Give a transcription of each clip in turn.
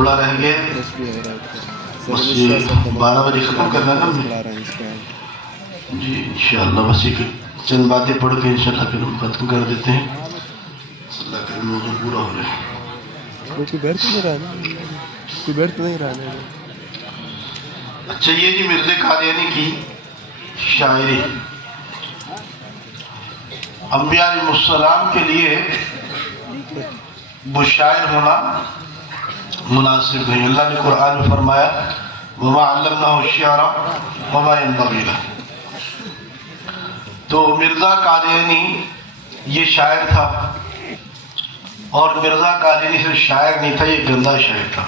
تھوڑا رہ گیا بس، یہ 12 بجے ختم کرنا نا جی انشاءاللہ. بس یہ چند باتیں پڑھ کے انشاءاللہ پھر ہم ختم کر دیتے ہیں. اللہ کا موضوع پورا ہو رہا ہے. کوئی بیٹھ نہیں رہا. اچھا یہ جی مرزا قادیانی کی شاعری انبیاء علیہ السلام کے لیے وہ شاعر ہونا مناسب ہے. اللہ نے قرآن میں فرمایا وَمَا عَلَّمْنَاهُ الشِّعْرَ وَمَا يَنبَغِي لَهُ. تو مرزا قادیانی یہ شاعر تھا، اور مرزا قادیانی صرف شاعر نہیں تھا، یہ گندا شاعر تھا.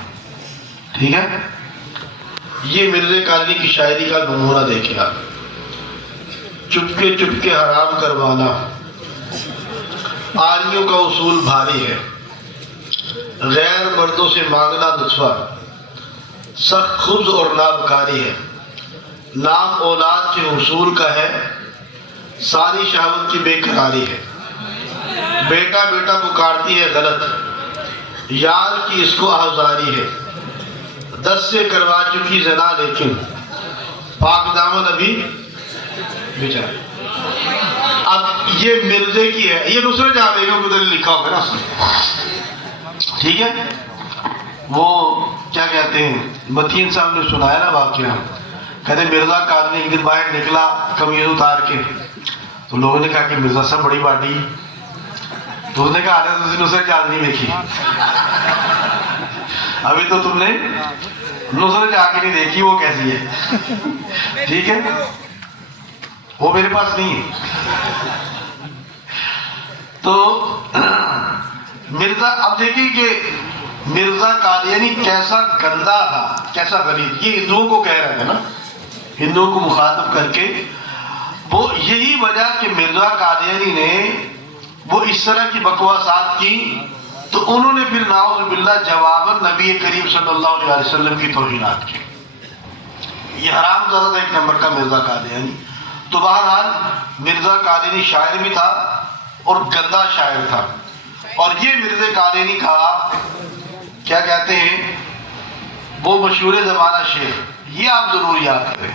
ٹھیک ہے، یہ مرزا قادیانی کی شاعری کا نمونہ دیکھیں آپ. چپکے چپکے حرام کروانا آریوں کا اصول بھاری ہے، غیر مردوں سے مانگنا نطفہ سخت خبز اور نابکاری ہے. نام اولاد کے حصول کا ہے، ساری شہوت کی بے قراری ہے. بیٹا بیٹا پکارتی ہے غلط، یار کی اس کو آزاری ہے. 10 سے کروا چکی زنا لیکن پاک دامن ابھی بچا. اب یہ مرزے کی ہے، یہ نصرت جہاں بیگم کو دل لکھا ہوگا نا. ٹھیک ہے، وہ کیا کہتے ہیں متین صاحب نے سنایا نا واقعہ. کہتے مرزا قادیانی ایک دن باہر نکلا قمیض اتار کے، تو لوگوں نے کہا کہ مرزا صاحب بڑی باڈی. تو اس نے کہا نصرت جہاں نہیں دیکھی، ابھی تو تم نے نصرت جہاں کی نہیں دیکھی وہ کیسی ہے. ٹھیک ہے، وہ میرے پاس نہیں ہے. تو مرزا اب دیکھیں کہ مرزا قادیانی کیسا گندا تھا، کیسا غلیظ. یہ ہندوؤں کو کہہ رہے ہیں نا، ہندوؤں کو مخاطب کر کے. وہ یہی وجہ کہ مرزا قادیانی نے وہ اس طرح کی بکواسات کی، تو انہوں نے پھر نعوذ باللہ جواباً نبی کریم صلی اللہ علیہ وسلم کی توہینات کی. یہ حرام زادہ تھا ایک نمبر کا مرزا قادیانی. تو بہرحال مرزا قادیانی شاعر بھی تھا اور گندا شاعر تھا. اور یہ مرزا قادیانی کا کیا کہتے ہیں وہ مشہور زمانہ شعر، یہ آپ ضرور یاد کریں.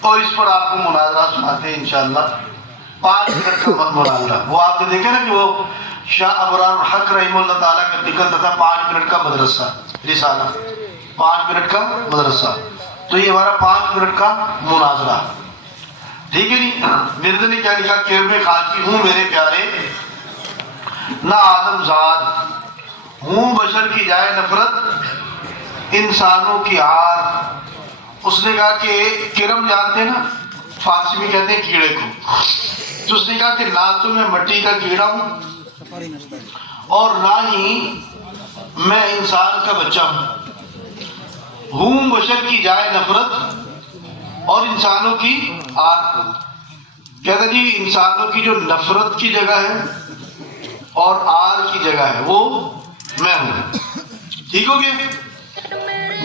اور اس پر آپ کو مناظرہ سناتے ہیں انشاءاللہ. 5 منٹ کا مناظرہ. وہ آپ نے دیکھا نا کہ وہ شاہ ابرار الحق رحمہ اللہ تعالیٰ کا نکلتا تھا 5 منٹ کا مدرسہ رسالہ، 5 منٹ کا مدرسہ. تو یہ ہمارا 5 منٹ کا مناظرہ. ٹھیک ہے نہیں. مرزا نے کیا لکھا کہ میں خاکی ہوں میرے پیارے، نہ آدم زاد ہوں بشر کی جائے نفرت انسانوں کی آر. اس نے کہا کہ کرم جانتے ہیں نا، فارسی میں کہتے ہیں کیڑے کو. تو اس نے کہا کہ نہ تو میں مٹی کا کیڑا ہوں اور نہ ہی میں انسان کا بچہ ہوں بشر کی جائے نفرت اور انسانوں کی آر. کہتا جی انسانوں کی جو نفرت کی جگہ ہے اور آر کی جگہ ہے وہ میں ہوں. ٹھیک ہو گیا.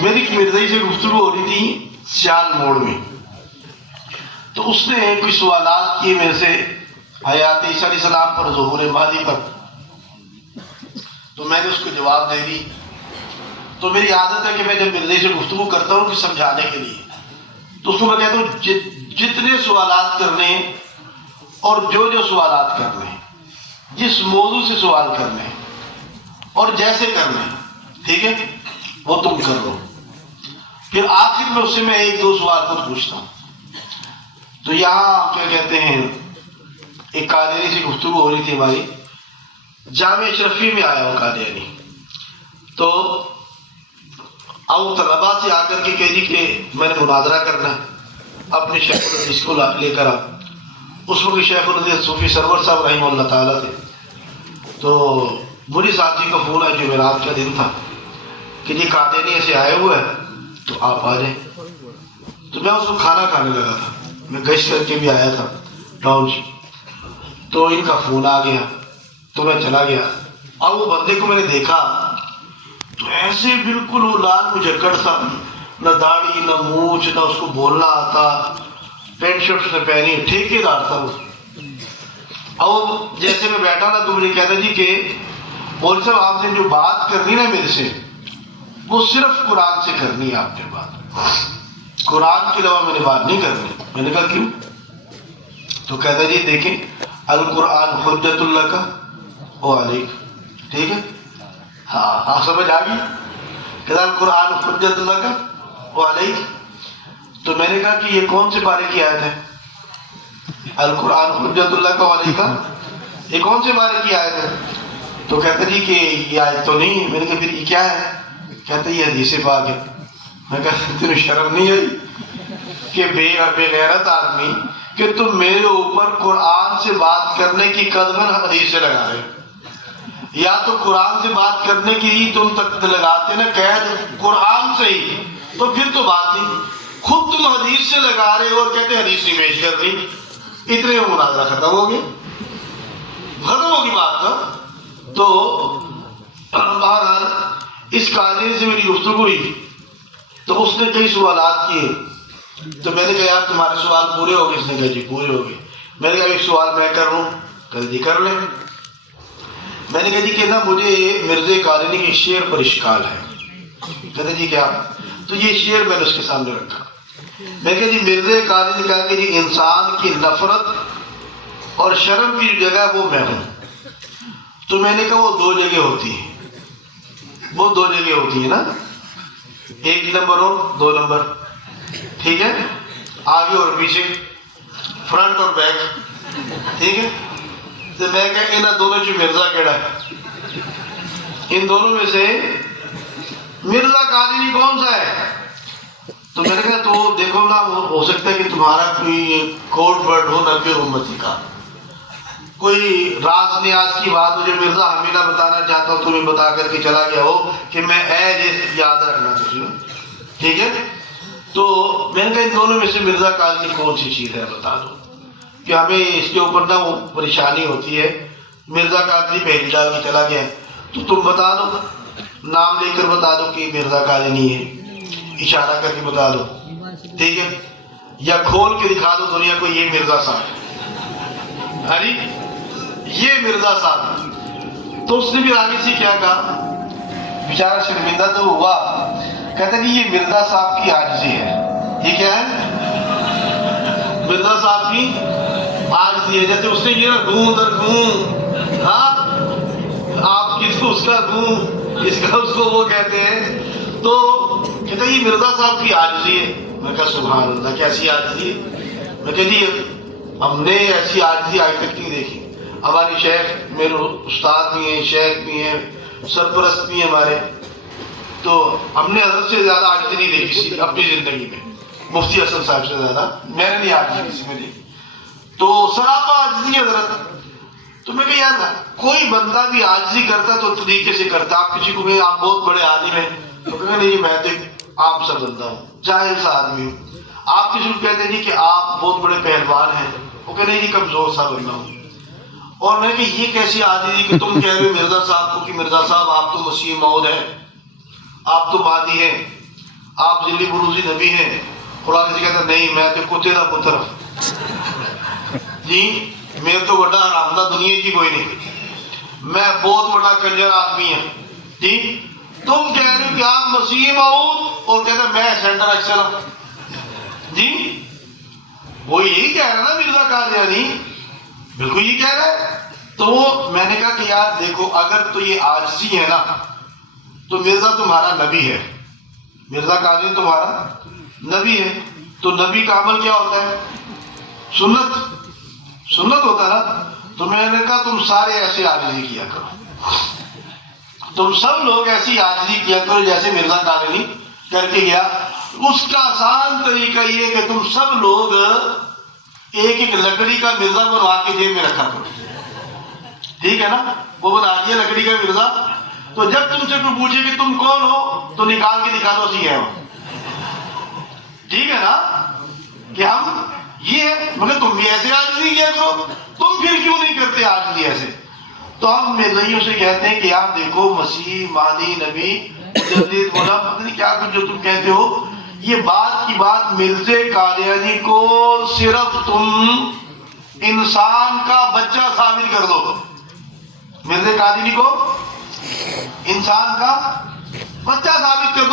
میری مرزائی سے گفتگو ہو رہی تھی سیال موڑ میں، تو اس نے کچھ سوالات کیے میرے سے حیات عیسیٰ علیہ السلام پر، ظہور مہدی پر. تو میں نے اس کو جواب دے دی. تو میری عادت ہے کہ میں جب مرزائی سے گفتگو کرتا ہوں کہ سمجھانے کے لیے، تو اس کو میں کہتا ہوں جتنے سوالات کرنے ہیں اور جو سوالات کرنے ہیں، جس موضوع سے سوال کرنے ہیں اور جیسے کرنے ہیں، ٹھیک ہے، وہ تم کر لو. پھر آخر میں اس سے میں 1-2 سوال خود پوچھتا ہوں. تو یہاں کیا کہتے ہیں ایک قادیانی سے گفتگو ہو رہی تھی ہماری، جامع اشرفی میں آیا ہو قادیانی. تو او طلبا سے آ کر کے کہہ دی کہ میں نے مناظرہ کرنا ہے، اپنے شیخ الحدیث کو لے کر آ. اس وقت شیخ الحدیث صوفی سرور صاحب رحمہ اللہ تعالیٰ تھے. تو مجھے ساتھی کا فون آیا، جمعرات کا دن تھا، کہ یہ قادیانی ایسے آئے ہوئے ہیں تو آپ آ جائیں. تو میں اس کو کھانا کھانے لگا تھا، میں گشت کر کے بھی آیا تھا ٹاؤن سے. تو ان کا فون آ گیا تو میں چلا گیا. اور وہ بندے کو میں نے دیکھا تو ایسے بالکل وہ لال مجھکڑ تھا، نہ داڑھی نہ مونچھ، نہ اس کو بولنا آتا، پینٹ شرٹ سے پہنی، ٹھیکیدار تھا وہ. اور جیسے میں بیٹھا نا تو مجھے کہتا جی کہ مولوی صاحب آپ نے جو بات کرنی نا میرے سے وہ صرف قرآن سے کرنی ہے آپ نے بات، قرآن کے علاوہ میں نے بات نہیں کرنی۔ میں نے کہا کیوں؟ تو کہتا جی دیکھیں القرآن حجت لک و علیک، ٹھیک ہے، ہاں سمجھ آ گئی؟ کہتا القرآن حجت لک و علیک۔ تو میں نے کہا کہ یہ کون سے بارے کی آیت ہے؟ القرآن حجت لک و علیک، یہ کون سے بارے کی آیت ہے؟ تو کہتا جی کہ یہ آیت تو نہیں ہے۔ میں نے کہا پھر یہ کیا ہے؟ کہتا یہ حدیث پاک ہے۔ میں کہا تمہیں شرم نہیں آئی کہ بے غیرت آدمی کہ تم میرے اوپر قرآن سے بات کرنے کی قدمن حدیث سے لگا رہے ہو؟ یا تو قرآن سے بات کرنے کی تم تک لگاتے نا قید قرآن سے ہی، تو پھر تو بات نہیں، خود تم حدیث سے لگا رہے ہو اور کہتے حدیث نہیں پیش کر رہی۔ اتنے میں مناظرہ ختم ہو گیا، ختم ہوگی بات کا۔ تو بہرحال اس قاضی سے میری گفتگو ہوئی تو اس نے کئی سوالات کیے، تو میں نے کہا یار تمہارے سوال پورے ہو گئے؟ اس نے کہا جی پورے ہو گئے۔ میں نے کہا ایک سوال میں کر لوں؟ کہا جی کر لیں۔ میں نے کہا جی کہ نا مجھے مرزا قادری کے شعر پر اشکال ہے۔ کہتے جی کیا؟ تو یہ شعر میں نے اس کے سامنے رکھا۔ میں کہا جی مرزا قادری نے کہا کہ جی انسان کی نفرت اور شرم کی جو جگہ وہ میں ہوں۔ تو میں نے کہا وہ دو جگہ ہوتی ہیں، وہ دو جگہ ہوتی ہیں نا، ایک نمبر اور دو نمبر، ٹھیک ہے، آگے اور پیچھے، فرنٹ اور بیک، ٹھیک ہے۔ تو میں کہا ان دونوں چ مرزا کیڑا ہے؟ ان دونوں میں سے مرزا قادری کون سا ہے؟ تو میں نے کہا تو دیکھو نا، ہو سکتا ہے کہ تمہارا کوئی کوڈ ورڈ ہو نبی امتی کا، کوئی راز نیاز کی بات مجھے مرزا حمیدہ بتانا چاہتا ہوں، تمہیں بتا کر کے چلا گیا ہو کہ میں یاد رکھنا تجھے، ٹھیک ہے۔ تو میں نے کہا ان دونوں میں سے مرزا قادری کون سی چیز ہے بتا دو، کہ ہمیں اس کے اوپر نا وہ پریشانی ہوتی ہے۔ مرزا قادری پہلی ڈال کے چلا گیا، تو تم بتا دو، نام لے کر بتا دو کہ مرزا قادری ہے، اشارہ کر کے بتا دو، ٹھیک ہے، یا کھول کے دکھا دو دنیا کو یہ مرزا صاحب، ارے یہ مرزا صاحب۔ تو اس نے بھی آگے سے کیا کہا، بیچارہ شرمندہ تو ہوا، کہتا کہ یہ مرزا صاحب کی عاجزی ہے۔ یہ کیا ہے؟ مرزا صاحب کی عاجزی ہے۔ جیسے اس نے یہ گوں در گوں، ہاں آپ کس کو اس کا گوں، اس کا اس کو وہ کہتے ہیں، تو کہتا یہ مرزا صاحب کی عاجزی ہے۔ میں کہا سبحان اللہ، کیسی عاجزی ہے؟ میں کہا جی ہم نے ایسی عاجزی آج تک نہیں دیکھی۔ ہماری شیخ میرے استاد بھی ہیں، شیخ بھی ہیں، سرپرست بھی ہیں ہمارے، تو ہم نے حضرت سے زیادہ عاجزی نہیں دیکھی اپنی زندگی میں، مفتی حسن صاحب سے زیادہ میں نے نہیں عاجزی کسی میں دیکھی، تو سراپا عاجزی حضرت۔ تو میں کہ یار کوئی بندہ بھی عاجزی کرتا تو طریقے سے کرتا، آپ کسی کو کہ آپ بہت بڑے عالم ہیں تو کہا نہیں میں تو ایک عام سا بندہ ہوں، جاہل سا آدمی ہوں۔ آپ کسی کو کہتے نہیں کہ آپ بہت بڑے پہلوان ہیں، وہ کہ نہیں کمزور سا بندہ ہوں۔ اور میں کہ یہ کیسی عادی کہ تم کہہ رہے ہو مرزا صاحب کو کہ مرزا صاحب آپ تو مسیح موعود ہیں، آپ تو مہدی ہیں، آپ ذلی بروزی نبی ہیں۔ قرآن سے کہتا نہیں میں تو کتے دا پتر جی، میرے تو بڑا حرامدہ دنیا کی کوئی نہیں، میں بہت بڑا کنجر آدمی ہوں جی۔ تم کہہ رہے ہو کہ آپ مسیح موعود اور کہتے میں سینٹر ایکسل ہوں جی، وہ یہی کہہ رہا نا مرزا قادیانی، بالکل یہ کہہ رہا ہے۔ تو میں نے کہا کہ یار دیکھو اگر تو یہ عاجزی ہے نا تو مرزا تمہارا نبی ہے، مرزا قادری تمہارا نبی ہے، تو نبی کا عمل کیا ہوتا ہے؟ سنت ہوتا ہے نا۔ تو میں نے کہا تم سارے ایسے عاجزی کیا کرو، تم سب لوگ ایسی عاجزی کیا کرو جیسے مرزا قادری کر کے گیا۔ اس کا آسان طریقہ یہ کہ تم سب لوگ ایک ایک لکڑی کا مرزا بنوا کے جیب میں رکھا کرو، ٹھیک ہے نا، وہ بنا دیا لکڑی کا مرزا، تو جب تم سے کوئی پوچھے کہ تم کون ہو تو نکال کے دکھا دو سی ہے ہم، ٹھیک ہے نا، کہ ہم یہ ہے۔ مگر تم بھی ایسے عاجزی کیا کرو، تم پھر کیوں نہیں کرتے عاجزی ایسے؟ تو ہم مرزائیوں سے کہتے ہیں کہ آپ دیکھو مسیح مہدی نبی مجدد مولا پتہ نہیں کیا کچھ جو تم کہتے ہو، یہ بات کی بات مرزا قادیانی کو صرف تم انسان کا بچہ ثابت کر دو، مرزا قادیانی کو انسان کا بچہ ثابت کر دو،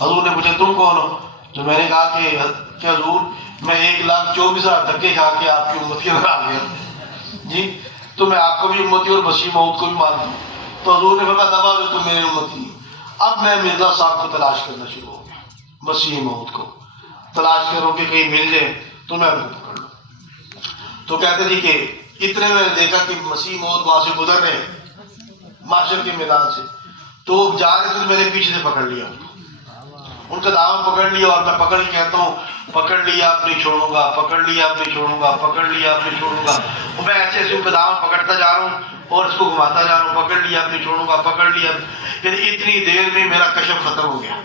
حضور نے پوچھا تم کون ہو؟ تو میں نے کہا کہ حضور میں 1,24,000 دھکے کھا کے آپ کی امت کے اندر آ گیا جی، تو میں آپ کو بھی امتی اور مسیح موعود کو بھی مانتا ہوں۔ تو حضور نے فرمایا دبا دو تم میرے امتی۔ اب میں مرزا صاحب کو تلاش کرنا شروع ہو گیا، مسیح موعود کو تلاش کرو کہ کہیں مل جائے تو میں ان کو پکڑ لوں۔ تو کہتے تھے کہ اتنے میں نے دیکھا کہ مسیح موعود وہاں سے گزر رہے معاشر کے میدان سے، تو وہ جا رہے تھے تو میں نے پیچھے سے پکڑ لیا ان کا دامن پکڑ لیا، اور میں پکڑ کے کہتا ہوں پکڑ لیا اب نہیں چھوڑوں گا، پکڑ لیا اب نہیں چھوڑوں گا، پکڑ لیا اب نہیں چھوڑوں گا۔ اور میں ایسے ایسے ان کا دامن پکڑتا جا رہا ہوں اور اس کو گھماتا جا رہا ہوں، پکڑ لیا اب نہیں چھوڑوں گا، پکڑ لیا۔ پھر اتنی دیر میں میرا کشف ختم ہو گیا،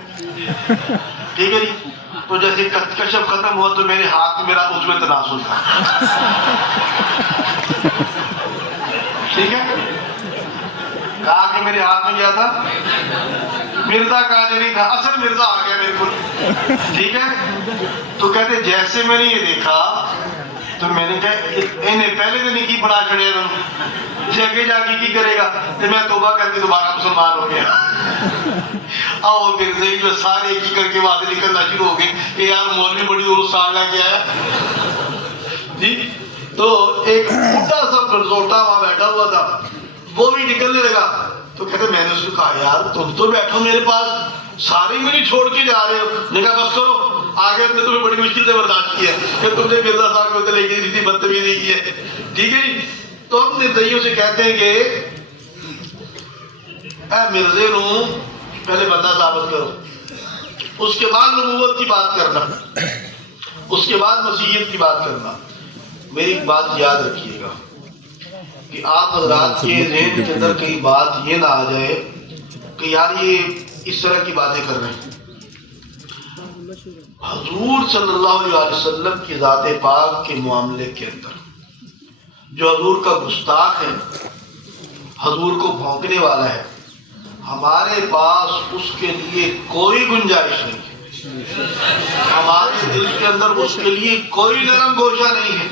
ٹھیک ہے جی۔ تو جیسے کشف ختم ہوا تو میرے ہاتھ میں میرا عضو تناسل تھا، ٹھیک ہے، کہا کہ میرے ہاتھ میں کیا تھا؟ مرزا قادری تھا، اصل مرزا آ گیا میرے کو، ٹھیک ہے۔ تو کہتے جیسے میں نے یہ دیکھا تو میں نے کہا انہیں پہلے دن ہی کی بڑا چڑھے جگہ جا کے کی کرے گا، تو میں توبہ کر کے دوبارہ مسلمان ہو گیا۔ آؤ مرزا جو سارے ایک ہی کر کے وہاں سے نکلنا شروع ہو گئے کہ یار مولوی بڑی دور سالہ کیا ہے جی۔ تو ایک بڑا سا برزوٹا وہاں بیٹھا ہوا تھا، وہ بھی نکلنے لگا۔ تو کہتے میں نے اس کو کہا یار تم تو بیٹھو میرے پاس، سارے میری چھوڑ کے جا رہے ہو۔ نے کہا بس کرو، آگے ہم نے تمہیں بڑی مشکل سے برداشت کیا کہ تم نے مرزا صاحب کو لے کے اتنی بدتمیزی کی ہے، ٹھیک ہے جی۔ تو ہم نتائیوں سے کہتے ہیں کہ اے مرزے نو پہلے بندہ ثابت کرو، اس کے بعد نبوت کی بات کرنا، اس کے بعد مسیحیت کی بات کرنا۔ میری ایک بات یاد رکھیے گا کہ آپ حضرات کے ذہن کے اندر کئی بات یہ نہ آ جائے کہ یار یہ اس طرح کی باتیں کر رہے ہیں۔ حضور صلی اللہ علیہ وسلم کی ذات پاک کے معاملے کے اندر جو حضور کا گستاخ ہے، حضور کو بھونکنے والا ہے، ہمارے پاس اس کے لیے کوئی گنجائش نہیں ہے، ہمارے دل کے اندر اس کے لیے کوئی نرم گوشہ نہیں ہے۔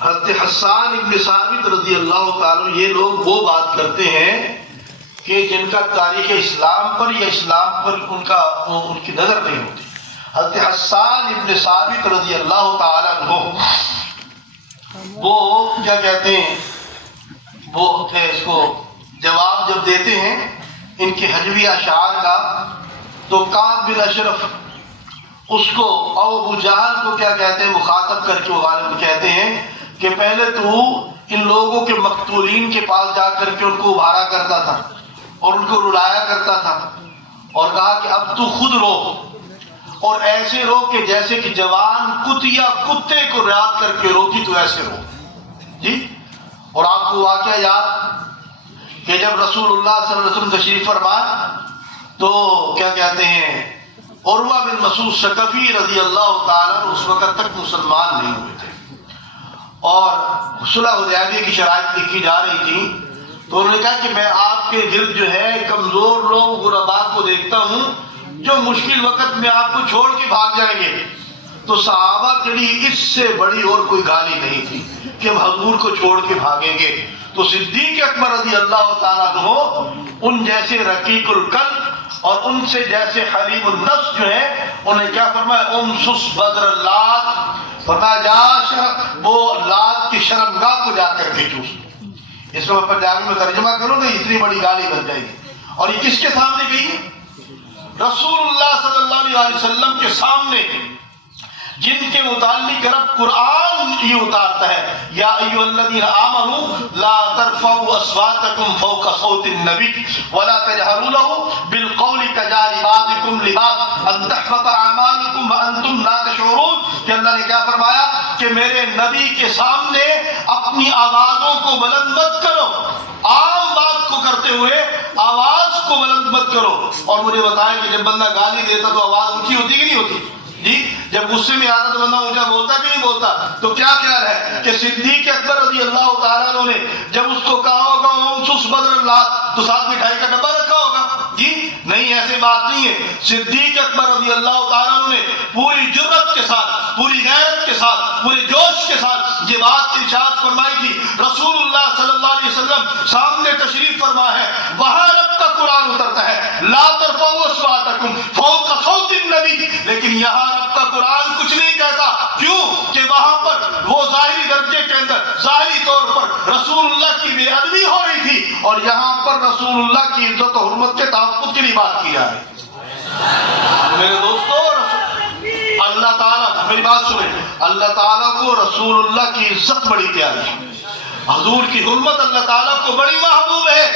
حضرت حسان ابن ثابت رضی اللہ تعالیٰ، یہ لوگ وہ بات کرتے ہیں کہ جن کا تاریخ اسلام پر یا اسلام پر ان کی نظر نہیں ہوتی۔ حضرت حسان ابن ثابت رضی اللہ تعالیٰ عنہ وہ کیا کہتے ہیں، وہ اس کو جواب جب دیتے ہیں ان کے حجوی اشعار کا، تو کعب بن اشرف اس کو اور ابو جہل کو کیا کہتے ہیں مخاطب کر کے وہ غالب کہتے ہیں کہ پہلے تو ان لوگوں کے مقتولین کے پاس جا کر کے ان کو ابھارا کرتا تھا اور ان کو رلایا کرتا تھا، اور کہا کہ اب تو خود رو، اور ایسے رو کہ جیسے کہ جوان کتیا کتے کو رعایت کر کے روتی تو ایسے رو جی۔ اور آپ کو واقعہ یاد کہ جب رسول اللہ صلی اللہ علیہ وسلم تشریف فرما تو کیا کہتے ہیں عروہ بن مسعود ثقفی رضی اللہ تعالیٰ اس وقت تک مسلمان نہیں ہوئے تھے، اور صلح حدیبیہ کی شرائط لکھی جا رہی تھی، تو انہوں نے کہا کہ میں آپ کے گرد جو ہے کمزور لوگ غرباء کو دیکھتا ہوں جو مشکل وقت میں آپ کو چھوڑ کے بھاگ جائیں گے۔ تو صحابہ کے لیے اس سے بڑی اور کوئی گالی نہیں تھی کہ ہم حضور کو چھوڑ کے بھاگیں گے۔ تو صدیق اکبر رضی اللہ تعالیٰ عنہ ان جیسے رقیق القلب اور ان سے جیسے حلیم النفس جو ہے، انہیں کیا فرمایا امسس بدر اللات، فرمایا جا وہ لات کی شرمگاہ کو جا کر کے چوس۔ اس کو میں پنجابی میں ترجمہ کروں تو اتنی بڑی گالی بن جائے گی۔ اور یہ کس کے سامنے گئی ہے؟ رسول اللہ صلی اللہ علیہ وسلم کے سامنے، جن کے متعلق رب قرآن یہ اتارتا ہے یا ایھا الذین آمنوا لا ترفعوا اصواتکم فوق صوت النبی ولا تجہروا له بالقول کجہر بعضکم لبعض ان تحبط اعمالکم وانتم لا تشعرون، کہ اللہ نے کیا فرمایا کہ میرے نبی کے سامنے اپنی آوازوں کو بلند مت کرو، عام بات کو کرتے ہوئے آواز کو بلند مت کرو۔ اور مجھے بتائیں کہ جب بندہ گالی دیتا تو آواز اونچی ہوتی کہ نہیں ہوتی جی؟ جب غصے میں آتا تو بندہ اونچا بولتا کہ نہیں بولتا؟ تو کیا خیال ہے کہ صدیق اکبر رضی اللہ تعالیٰ عنہ نے جب اس کو کہا ہوگا امسس بدر اللہ تو ساتھ مٹھائی کا ڈبہ رکھا ہوگا جی؟ نہیں، ایسے بات نہیں ہے۔ صدیق اکبر رضی اللہ تعالیٰ عنہ نے پوری جرأت کے ساتھ، پوری غیرت کے ساتھ، پورے جوش کے ساتھ یہ بات ارشاد فرمائی تھی۔ رسول اللہ صلی اللہ علیہ وسلم سامنے تشریف فرما ہے، وہاں رب کا قرآن اترتا ہے لا ترفعوا اصواتکم فوق صوت النبی، لیکن یہاں رب کا قرآن کچھ نہیں کہتا. کیوں کہ وہاں پر وہ ظاہری درجے کے اندر ظاہری طور پر رسول اللہ کی بے ادبی ہو رہی تھی، اور یہاں پر رسول اللہ کی عزت و حرمت کے تحفظ کے لیے بات کی جا رہی ہے. میرے دوستو، اللہ تعالیٰ، میری بات سنیں، اللہ تعالیٰ کو رسول اللہ کی عزت بڑی پیاری ہے، حضور کی حرمت اللہ تعالیٰ کو بڑی محبوب ہے.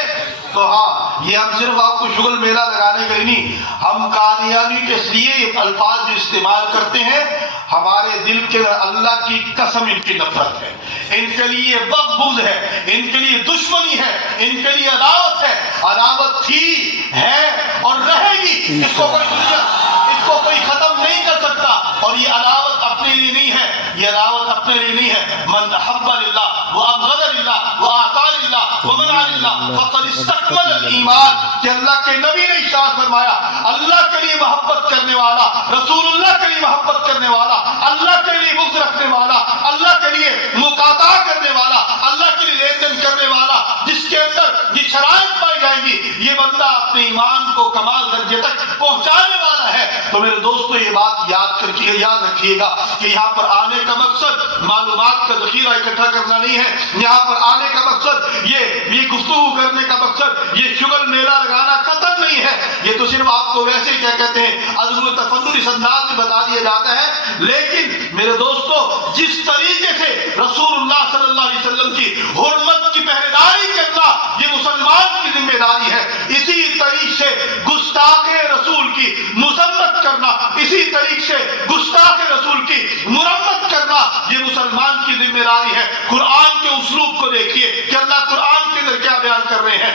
تو ہاں، یہ ہم صرف آپ کو شغل میلہ لگانے کا ہی نہیں، ہم قادیانی کے اس لیے الفاظ جو استعمال کرتے ہیں، ہمارے دل کے اللہ کی قسم ان کی نفرت ہے، ان کے لیے بغض ہے، ان کے لیے دشمنی ہے، ان کے لیے عداوت ہے. عداوت تھی، ہے اور رہے گی. اس کو کوئی ختم نہیں کر سکتا. اور یہ عداوت اپنے لیے نہیں ہے، یہ عداوت اپنے لیے نہیں ہے. من احب للہ وابغض للہ واعطى للہ ومنع للہ فقد استکمل الایمان. کہ اللہ کے نبی نے ارشاد فرمایا، اللہ کے لیے محبت کرنے والا، رسول اللہ کے لیے محبت کرنے والا، اللہ کے لیے بغض رکھنے والا، اللہ کے لیے مقاطعہ کرنے والا، اللہ کے لیے لین دین کرنے والا، جس کے اندر یہ شرائط پائی جائیں گی، یہ بندہ اپنے ایمان کو کمال درجے تک پہنچانے والا ہے. تو میرے دوستو، یہ بات یاد رکھیے گا کہ یہاں پر آنے کا مقصد معلومات کا ذخیرہ اکٹھا کرنا نہیں ہے. یہاں پر آنے کا مقصد یہ گفتگو کرنے کا مقصد یہ شغل میلہ لگانا قطعاً نہیں ہے. یہ تو صرف آپ کو ویسے کیا کہتے ہیں ادب و تفنن اس انداز میں بتا دیا جاتا ہے. لیکن میرے دوستو، جس طریقے سے رسول اللہ صلی اللہ علیہ وسلم کی حرمت کی پہرے داری کرنا یہ مسلمان کی ذمہ داری ہے، اسی طریقے سے گستاخ رسول کی مذمت کرنا، اسی طریقے سے گستاخ رسول کی مرمت کرنا یہ مسلمان کی ذمہ داری ہے. قرآن کے اسلوب کو دیکھیے کہ اللہ قرآن کے اندر کیا بیان کر رہے ہیں.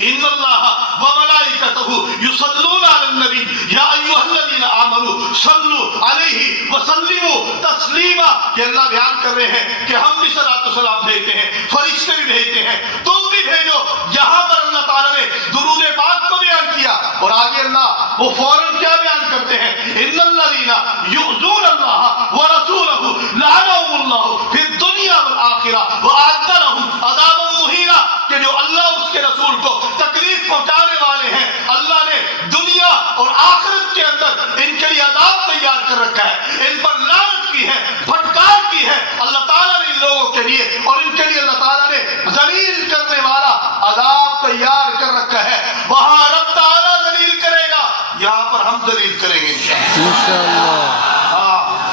ان اللہ وملائکتہ یصلون علی النبی یا ایھا الذین آمنوا صلوا علیہ وسلموا تسلیما. کہ اللہ بیان کر رہے ہیں کہ ہم بھی صلاۃ و سلام بھیجتے ہیں، فرشتے بھی بھیجتے ہیں، تم بھی بھیجو. یہاں پر اللہ تعالیٰ نے درود پاک کو بیان کیا، اور آگے اللہ وہ فوراً کیا بیان کرتے ہیں، ان الذین یؤذون اللہ ورسولہ لعنہم اللہ فی الدنیا والآخرہ واعد لہم عذابا مہینا. کہ جو اللہ اور اس کے رسول کو تکلیف پہنچانے والے ہیں، اللہ نے دنیا اور آخرت کے اندر ان کے لیے عذاب تیار کر رکھا ہے، ان پر لعنت کی ہے، پھٹکار کی ہے اللہ تعالیٰ نے ان لوگوں کے لیے، اور ان کے لیے اللہ تعالیٰ نے ذلیل کرنے والا عذاب تیار کر رکھا ہے. وہاں رب تعالیٰ ذلیل کرے گا، یہاں پر ہم ذلیل کریں گے انشاءاللہ.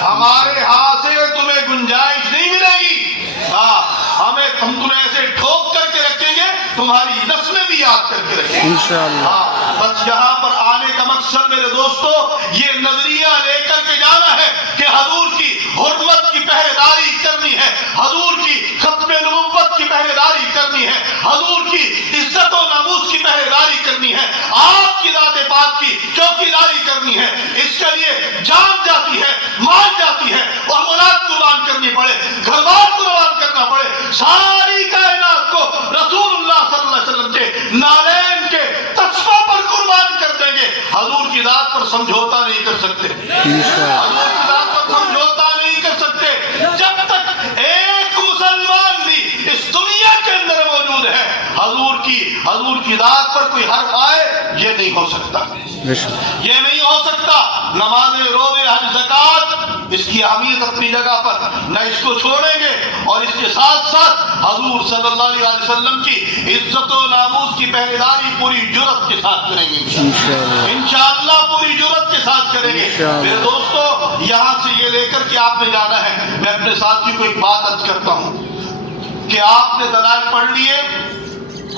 ہمارے ہاتھ سے تمہیں گنجائش نہیں ملے گی. ہم تمہیں ایسے ٹھوک کر کے رکھیں گے، تمہاری نسلیں بھی یاد کر کے رکھیں گے انشاءاللہ. بس یہاں پر آنے کا مقصد میرے دوستو یہ نظریہ لے کر کے جانا ہے کہ حضور کی حرمت کی پہرے داری کرنی ہے، حضور کی ختم نبوت کی پہرے داری کرنی ہے، حضور کی عزت و ناموس کی پہرے داری کرنی ہے، آپ کی ذات پاک کی چوکی داری کرنی ہے. اس کے لیے جان جاتی ہے، مال جاتی ہے، اور اولاد قربان کرنی پڑے، گھر بار قربان کرنا پڑے. ساری کائنات کو رسول اللہ صلی اللہ علیہ وسلم کے نالین کے تسبیح پر قربان کر دیں گے. حضور کی ذات پر سمجھوتا نہیں کر سکتے، حضور کی ذات پر سمجھوتا نہیں کر سکتے. جب تک ایک مسلمان بھی اس دنیا کے اندر موجود ہے، حضور کی ذات پر کوئی حرف آئے یہ نہیں ہو سکتا، یہ نہیں ہو سکتا. نماز، روزے، حج، زکات اس کی اہمیت اپنی جگہ پر، نہ اس کو چھوڑیں گے. اور اس کے ساتھ ساتھ حضور صلی اللہ علیہ وسلم کی عزت و ناموس کی پہرے داری پوری جرأت کے ساتھ کریں گے انشاءاللہ، پوری جرأت کے ساتھ کریں گے. میرے دوستو، یہاں سے یہ لے کر کے آپ نے جانا ہے. میں اپنے ساتھی کو ایک بات عرض کرتا ہوں کہ آپ نے دلائل پڑھ لیے،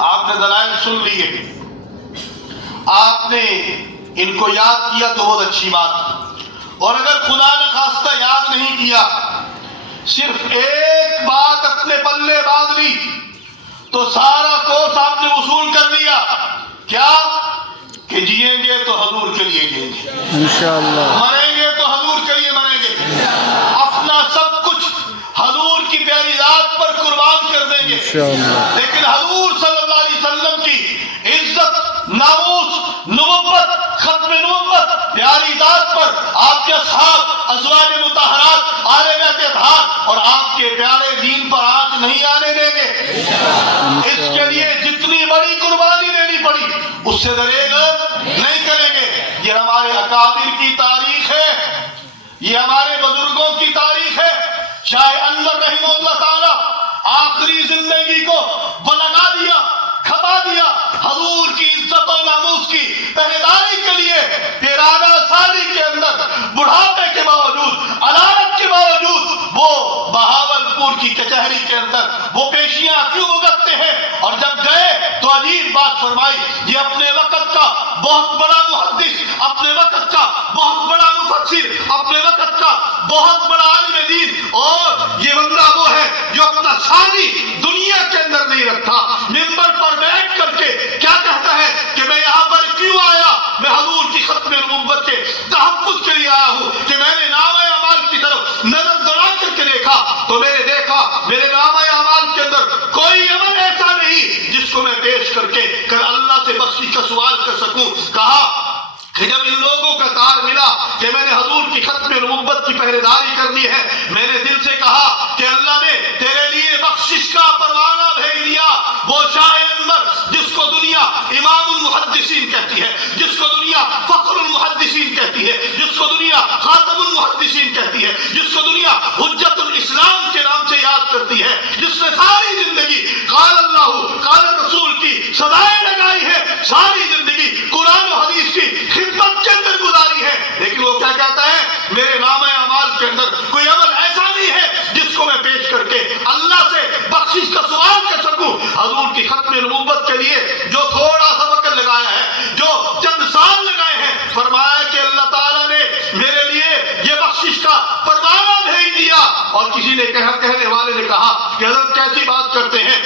آپ نے دلائل سن لیے، آپ نے ان کو یاد کیا تو بہت اچھی بات. اور اگر خدا نہ خواستہ یاد نہیں کیا، صرف ایک بات اپنے پلے باندھ لی تو سارا کورس آپ نے وصول کر لیا. کیا کہ جیئیں گے تو حضور کے لیے جیئیں گے انشاءاللہ، مریں گے تو حضور کے لیے مریں گے، اپنا سب کچھ حضور کی پیاری ذات پر قربان کر دیں گے انشاءاللہ. لیکن حضور صلی اللہ علیہ وسلم کی عزت، ناموس، نبوت، ختم نبوت عظمت پیاری ذات پر آپ کے اصحاب ازواج مطہرات آل بیت اطہار اور آپ کے پیارے دین پر آنچ نہیں آنے دیں گے. اس کے لیے جتنی بڑی قربانی دینی پڑی اس سے دریغ نہیں کریں گے. یہ ہمارے اکابر کی تاریخ ہے, یہ ہمارے بزرگوں کی تاریخ ہے. شاہ انور رحمہ اللہ تعالی آخری زندگی کو وہ لگا دیا, کھپا دیا حضور کی عزت و ناموس کی پہریداری کے لیے. 13 سالی کے اندر بڑھاپے کے باوجود, علامت کے باوجود وہ بہاولپور کی کچہری کے اندر وہ پیشیاں کیوں بھگتتے ہیں؟ اور جب گئے تو عجیب بات فرمائی, یہ اپنے وقت کا بہت بڑا محدث, اپنے وقت کا بہت بڑا مفسر, اپنے وقت کا بہت بڑا عالم دین, اور یہ بندہ وہ ہے جو اپنا ساری دنیا کے اندر نہیں رکھتا. منبر پر بیٹھ کر کے کیا کہتا ہے کہ میں یہاں پر کیوں آیا؟ میں حضور کی ختم نبوت کے تحفظ کے لیے آیا ہوں کہ میں نے نامہ اعمال کی طرف نظر دوڑا کر کے دیکھا تو میں نے دیکھا میرے نامہ اعمال کے اندر کوئی عمل ایسا نہیں جس کو میں پیش کر کے کل اللہ سے بخشش کا سوال کر سکوں. کہا کہ جب ان لوگوں کا کار ملا کہ میں نے حضور کی ختم نبوت کی پہریداری کرنی ہے, میں نے دل سے کہا کہ اللہ نے تیرے لیے بخشش کا پروانہ بھیج دیا. وہ شاہ انور جس کو دنیا امام المحدثین کہتی ہے, جس کو دنیا فخر المحدثین کہتی ہے, جس کو دنیا خاتم المحدثین کہتی ہے, جس کو دنیا حجت الاسلام کے نام سے یاد کرتی ہے, جس نے ساری زندگی قال اللہ قال رسول کی صدائیں لگائی ہے, ساری زندگی قرآن و حدیث کی خدمت کے اندر گزاری ہے, لیکن وہ کیا کہتا ہے؟ میرے نامہ اعمال کے اندر کوئی عمل ایسا نہیں ہے جس کو میں پیش کر کے اللہ سے بخشش کا سوال کر سکوں. حضور کی ختم نبوت کے لیے جو تھوڑا سا وقت لگایا ہے, جو چند سال لگائے ہیں, فرمایا کہ اللہ تعالیٰ نے میرے لیے یہ بخشش کا پروانہ بھیج دیا. اور کسی نے کہنے والے نے کہا کہ حضرت کیسی بات کرتے ہیں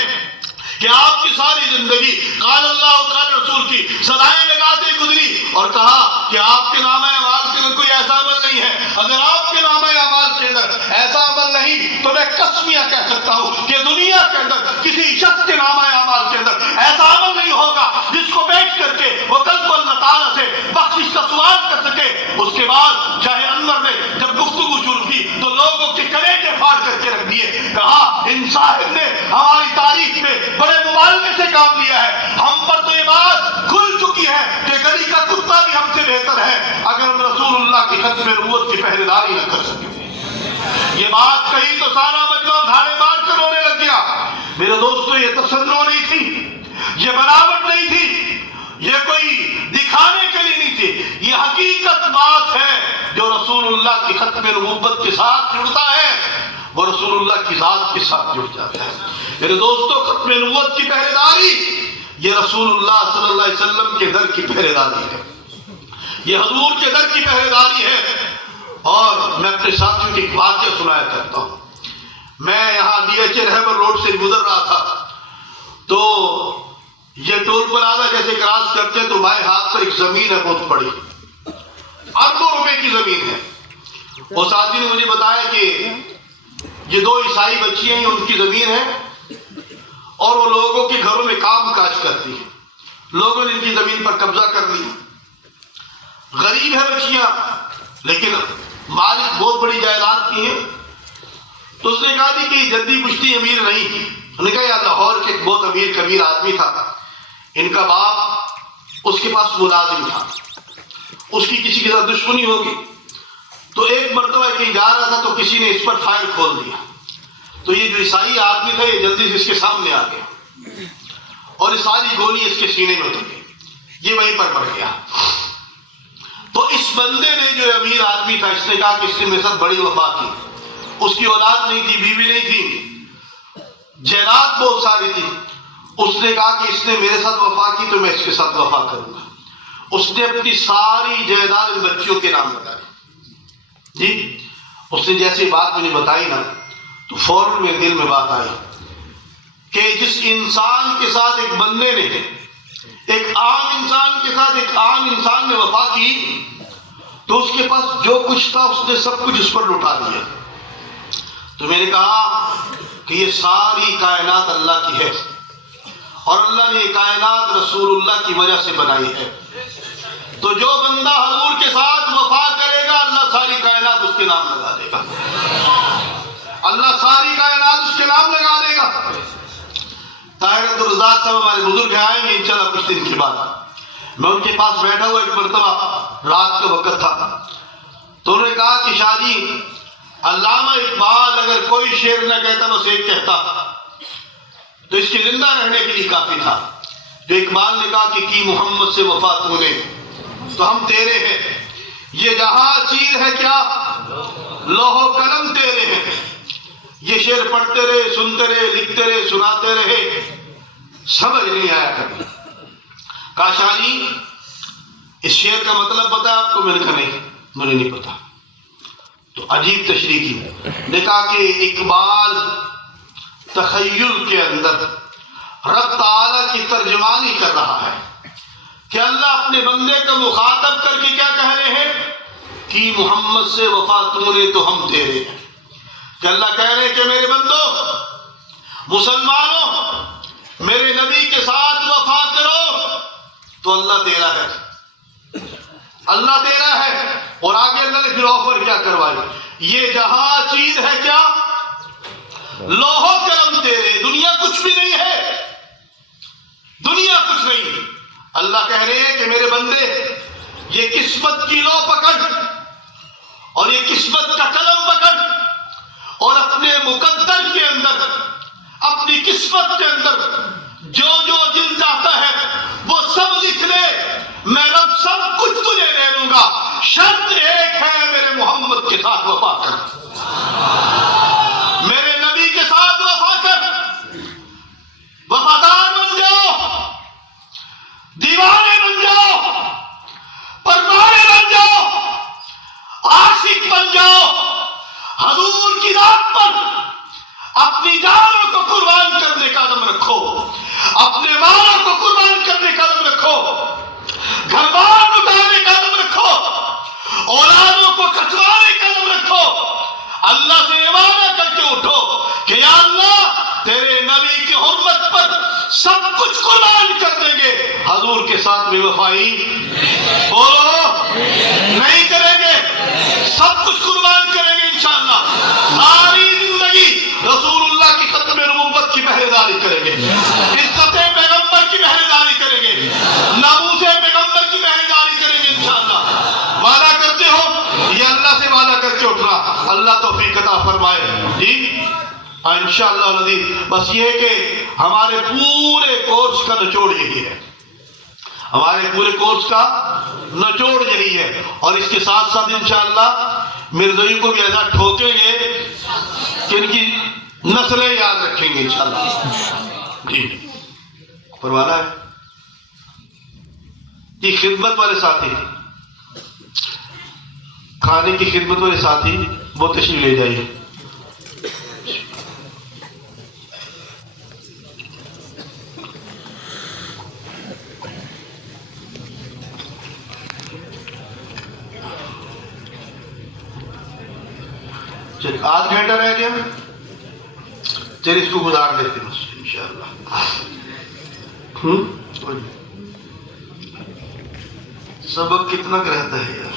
کہ آپ کی ساری زندگی قال اللہ قال رسول کی صدائیں لگاتے گزری, اور کہا کہ آپ کے نامہ اعمال کے اندر کوئی ایسا عمل نہیں ہے. اگر آپ کے نامہ اعمال کے اندر ایسا عمل نہیں تو میں قسمیہ کہہ سکتا ہوں کہ دنیا کے اندر کسی شخص کے نامہ اعمال کے اندر ایسا عمل نہیں ہوگا جس کو بیٹھ کر کے وہ کل کو اللہ تعالیٰ سے بخشش کا سوال کر سکے. اس کے بعد شاہ انور نے جب گفتگو شروع کی تو لوگوں کے کلیجے پھاڑ کر کے رکھ دیے. کہا ان صاحب نے ہماری تاریخ میں بڑے مبالغے سے کام لیا ہے, ہم پر تو یہ بات کھل چکی ہے کہ گلی کا کتا بھی ہم سے بہتر ہے اگر ہم رسول اللہ کی ختم نبوت کی پہریداری نہ کر سکیں. یہ بات کہی تو سارا مجمع دھاڑے مار کر رونے لگ گیا. میرے دوستو, یہ تصنع نہیں تھی, یہ بناوٹ نہیں تھی, یہ کوئی دکھانے کے لیے نہیں تھی, یہ حقیقت بات ہے جو رسول اللہ کی ختم نبوت کے ساتھ جڑتا ہے وہ رسول اللہ کی ذات کے ساتھ جڑ جاتا ہے. میرے دوستو, ختم نبوت کی پہریداری یہ رسول اللہ صلی اللہ علیہ وسلم کے در کی پہریداری ہے, یہ حضور کے در کی پہریداری ہے. اور میں اپنے ساتھیوں کی ایک واقعہ سنایا کرتا ہوں. میں یہاں DH رہبر روڈ سے گزر رہا تھا تو یہ ٹول پلازا جیسے کراس کرتے ہیں تو بائیں ہاتھ پر ایک زمین ہے بہت بڑی, اربوں روپے کی زمین ہے. وہ ساتھی نے مجھے بتایا کہ یہ 2 عیسائی بچیاں ہیں, ان کی زمین ہے اور وہ لوگوں کے گھروں میں کام کاج کرتی ہیں. لوگوں نے ان کی زمین پر قبضہ کر لی. غریب ہے بچیاں لیکن مالک بہت بڑی جائیداد کی ہیں. تو اس نے کہا دی کہ جدی پشتی امیر نہیں. انہوں نے کہا یا لاہور کے ایک بہت امیر کبیر آدمی تھا, ان کا باپ اس کے پاس ملازم تھا, اس کی کسی کے ساتھ دشمنی ہوگی تو ایک مرتبہ کہیں جا رہا تھا تو کسی نے اس پر فائر کھول دیا. تو یہ جو عیسائی آدمی تھا یہ جلدی سے اس کے سامنے آ گیا اور یہ ساری گولی اس کے سینے میں اتر گئی, یہ وہیں پر مر گیا. تو اس بندے نے جو امیر آدمی تھا اس نے کہا کہ اس نے میرے ساتھ بڑی وفا کی, اس کی اولاد نہیں تھی, بیوی نہیں تھی, جائیداد بہت ساری تھی. اس نے کہا کہ اس نے میرے ساتھ وفا کی تو میں اس کے ساتھ وفا کروں گا. اس نے اپنی ساری جائیداد ان بچیوں کے نام بتائی. جی اس نے جیسی بات مجھے بتائی نا تو فوراً میرے دل میں بات آئی کہ جس انسان کے ساتھ ایک بندے نے, ایک عام انسان کے ساتھ ایک عام انسان نے وفا کی تو اس کے پاس جو کچھ تھا اس نے سب کچھ اس پر لٹا دیا. تو میں نے کہا کہ یہ ساری کائنات اللہ کی ہے اور اللہ نے یہ کائنات رسول اللہ کی وجہ سے بنائی ہے. تو جو بندہ حضور کے ساتھ وفا کرے گا اللہ ساری کائنات اس کے نام لگا دے گا، اللہ ساری کائنات اس کے نام لگا دے گا۔ طاہر عبدالرزاق صاحب ہمارے بزرگ آئیں گے انشاءاللہ کچھ دن کے بعد۔ میں ان کے پاس بیٹھا ہوا ایک مرتبہ رات کا وقت تھا، تو انہوں نے کہا کہ شاہ جی علامہ اقبال اگر کوئی شعر نہ کہتا بس ایک کہتا تو اس کے زندہ رہنے کے لیے کافی تھا، جو اقبال نے کہا کہ کی محمد سے وفا تو نے تو ہم تیرے ہیں، یہ جہاں چیز ہے کیا لوح و قلم تیرے ہیں۔ یہ شعر پڑھتے رہے، سنتے رہے، لکھتے رہے، سناتے رہے، سمجھ نہیں آیا کبھی۔ کہا شاہ جی اس شعر کا مطلب پتا ہے آپ کو؟ میں نے کہا نہیں مجھے نہیں پتا۔ تو عجیب تشریح کی، نے کہا کہ اقبال تخیل کے اندر رب تعالیٰ کی ترجمانی کر رہا ہے کہ اللہ اپنے بندے کو مخاطب کر کے کیا کہہ رہے ہیں کہ محمد سے وفا تو نے تو ہم تیرے ہیں، کہ اللہ کہہ رہے ہیں کہ میرے بندو مسلمانوں میرے نبی کے ساتھ وفا کرو تو اللہ تیرا ہے، اللہ تیرا ہے۔ اور آگے اللہ نے پھر آفر کیا کروائی، یہ جہاں چیز ہے کیا لوح و قلم تیرے، دنیا کچھ بھی نہیں ہے، دنیا کچھ نہیں۔ اللہ کہہ رہے ہیں کہ میرے بندے یہ قسمت کی لو پکڑ اور یہ قسمت کا قلم پکڑ اور اپنے مقدر کے اندر، اپنی قسمت کے اندر جو جو دل چاہتا ہے وہ سب لکھ لے، میں رب سب کچھ تجھے دے دوں گا، شرط ایک ہے میرے محمد کے ساتھ وفا کر، میرے نبی کے ساتھ وفا کر، وفادار بن جاؤ، دیوانے بن جاؤ، پروانے بن جاؤ، عاشق بن جاؤ، حضور کی ذات پر اپنی جانوں کو قربان کرنے کا عزم رکھو، اپنے مالوں کو قربان کرنے کا عزم رکھو، گھر بار لٹانے کا عزم رکھو، اولادوں کو کچوانے کا عزم رکھو، اللہ سے وعدہ کر کے اٹھو کہ یا اللہ تیرے نبی کی حرمت پر سب کچھ قربان کر دیں گے، حضور کے ساتھ بے وفائی بولو نہیں کریں گے، سب کچھ قربان کریں گے انشاءاللہ، ساری زندگی رسول اللہ کی ختم نبوت کی پہرے داری کریں گے، عزت پیغمبر کی پہرے داری کریں گے، ناموس پیغمبر کی پہرے داری کریں گے انشاءاللہ۔ وعدہ کرتے ہو یہ اللہ سے وعدہ کر کے اٹھنا، اللہ توفیق عطا فرمائے جی انشاءاللہ العزیز۔ بس یہ کہ ہمارے پورے کورس کا نچوڑ یہی ہے، ہمارے پورے کورس کا نچوڑ یہی ہے، اور اس کے ساتھ ساتھ انشاءاللہ مرزوی کو بھی ایسا ٹھوکیں گے کہ ان کی نسلیں یاد رکھیں گے انشاءاللہ جی۔ پروانہ ہے جی، خدمت والے ساتھی، کھانے کی خدمت والے ساتھی وہ تشریف لے جائیے۔ آدھ گھنٹہ رہ گیا، چل اس کو گزار لیتے ہیں انشاءاللہ۔ سبق کتنا رہتا ہے یار۔